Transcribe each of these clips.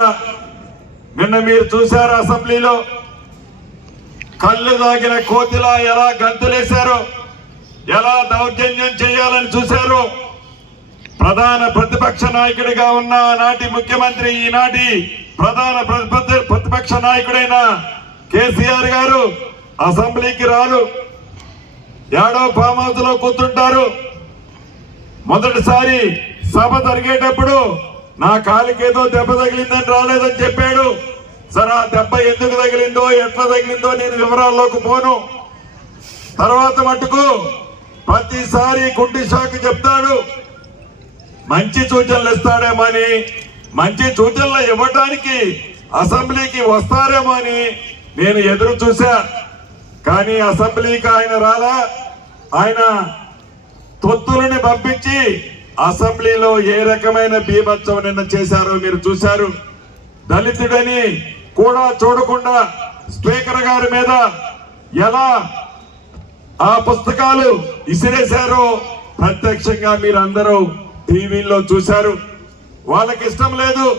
నిన్న మీరు చూశారు అసెంబ్లీలో? కళ్ళు తాగిన కోతిలా ఎలా గంతులేశారు ఎలా దౌర్జన్యం చేయాలని చూశారు ప్రధాన ప్రతిపక్ష నాయకుడిగా ఉన్న నాటి ముఖ్యమంత్రి ఈనాటి ప్రధాన ప్రతిపక్ష నాయకుడైన కేసీఆర్ గారు అసెంబ్లీకి రారు. ఏడో ఫామ్ హౌస్లో కూర్చుంటారు. మొదటిసారి సభ జరిగేటప్పుడు నా కాలికేదో దెబ్బ తగిలిందని రాలేదని చెప్పాడు. సరే ఆ దెబ్బ ఎందుకు తగిలిందో ఎట్లా తగిలిందో నేను వివరాల్లోకి పోను. తర్వాత మటుకు ప్రతిసారి గుండె షాక్ చెప్తాడు. మంచి సూచనలు ఇస్తాడేమో అని మంచి సూచనలు ఇవ్వటానికి అసెంబ్లీకి వస్తారేమో అని నేను ఎదురు చూశా. కానీ అసెంబ్లీకి ఆయన రాలా. ఆయన తొత్తులని పంపించి అసెంబ్లీలో ఏ రకమైన బీభత్సం నిన్న చేశారో మీరు చూశారు. దళితుడని కూడా చూడకుండా స్పీకర్ గారి మీద ఎలా ఆ పుస్తకాలు ఇసిరేశారో ప్రత్యక్షంగా మీరందరూ టీవీల్లో చూశారు. వాళ్ళకి ఇష్టం లేదు.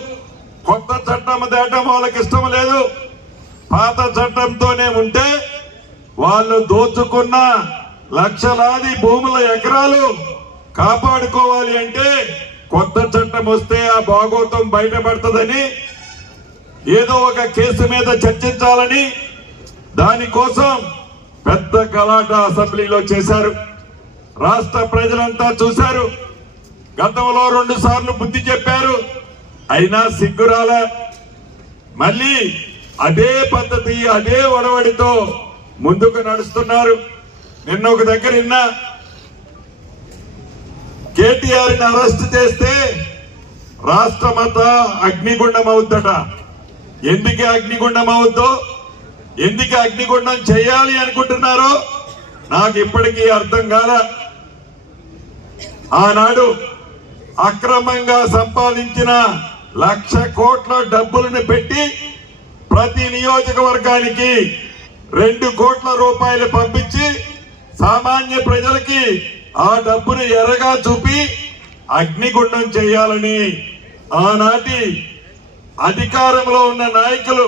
కొత్త చట్టం తేటం వాళ్ళకి ఇష్టం లేదు. పాత చట్టంతోనే ఉంటే వాళ్ళు దోచుకున్న లక్షలాది భూముల ఎకరాలు కాపాడుకోవాలి అంటే కొత్త చట్టం వస్తే ఆ భాగోతం బయటపడుతుందని ఏదో ఒక కేసు మీద చర్చించాలని దానికోసం పెద్ద గలాట అసెంబ్లీలో చేశారు. రాష్ట్ర ప్రజలంతా చూశారు. గతంలో రెండు సార్లు బుద్ధి చెప్పారు. అయినా సిగ్గురాల మళ్ళీ అదే పద్ధతి అదే ఒడవడితో ముందుకు నడుస్తున్నారు. నిన్న ఒక దగ్గర విన్నా కేటీఆర్ని అరెస్ట్ చేస్తే రాష్ట్రమంతా అగ్నిగుండం అవుద్దట. ఎందుకే అగ్నిగుండం అవుద్దో? ఎందుకు అగ్నిగుండం చేయాలి అనుకుంటున్నారో నాకు ఇప్పటికీ అర్థం కాల. ఆనాడు అక్రమంగా సంపాదించిన లక్ష కోట్ల డబ్బులను పెట్టి ప్రతి నియోజకవర్గానికి రెండు కోట్ల రూపాయలు పంపించి సామాన్య ప్రజలకి ఆ డబ్బును ఎర్రగా చూపి అగ్నిగుండం చేయాలని ఆనాటి అధికారంలో ఉన్న నాయకులు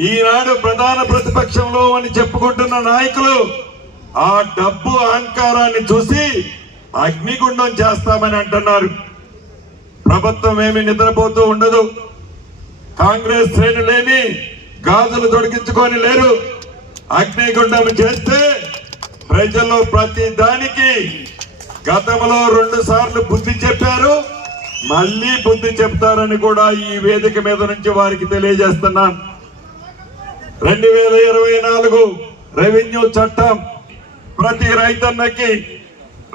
ఈనాడు ప్రధాన ప్రతిపక్షంలో అని చెప్పుకుంటున్న నాయకులు ఆ డబ్బు అహంకారాన్ని చూసి అగ్నిగుండం చేస్తామని అంటున్నారు. ప్రభుత్వం ఏమి నిద్రపోతూ ఉండదు. కాంగ్రెస్ శ్రేణులేమి గాజులు తొడిగించుకొని లేరు. అగ్నిగుండం చేస్తే ప్రజలు ప్రతి దానికి గతంలో రెండు సార్లు బుద్ధి చెప్పారు మళ్ళీ బుద్ధి చెప్తారని కూడా ఈ వేదిక మీద నుంచి వారికి తెలియజేస్తున్నాను రెండు వేల ఇరవై నాలుగు రెవెన్యూ చట్టం ప్రతి రైతన్నకి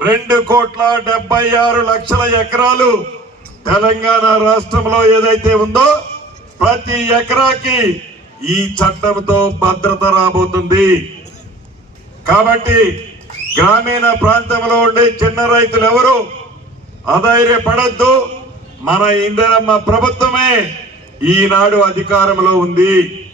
రెండు కోట్ల డెబ్బై ఆరు లక్షల ఎకరాలు తెలంగాణ రాష్ట్రంలో ఏదైతే ఉందో ప్రతి ఎకరాకి ఈ చట్టంతో భద్రత రాబోతుంది. కాబట్టి గ్రామీణ ప్రాంతంలో ఉండే చిన్న రైతులు ఎవరు అధైర్యపడద్దు. మన ఇందిరమ్మ ప్రభుత్వమే ఈనాడు అధికారంలో ఉంది.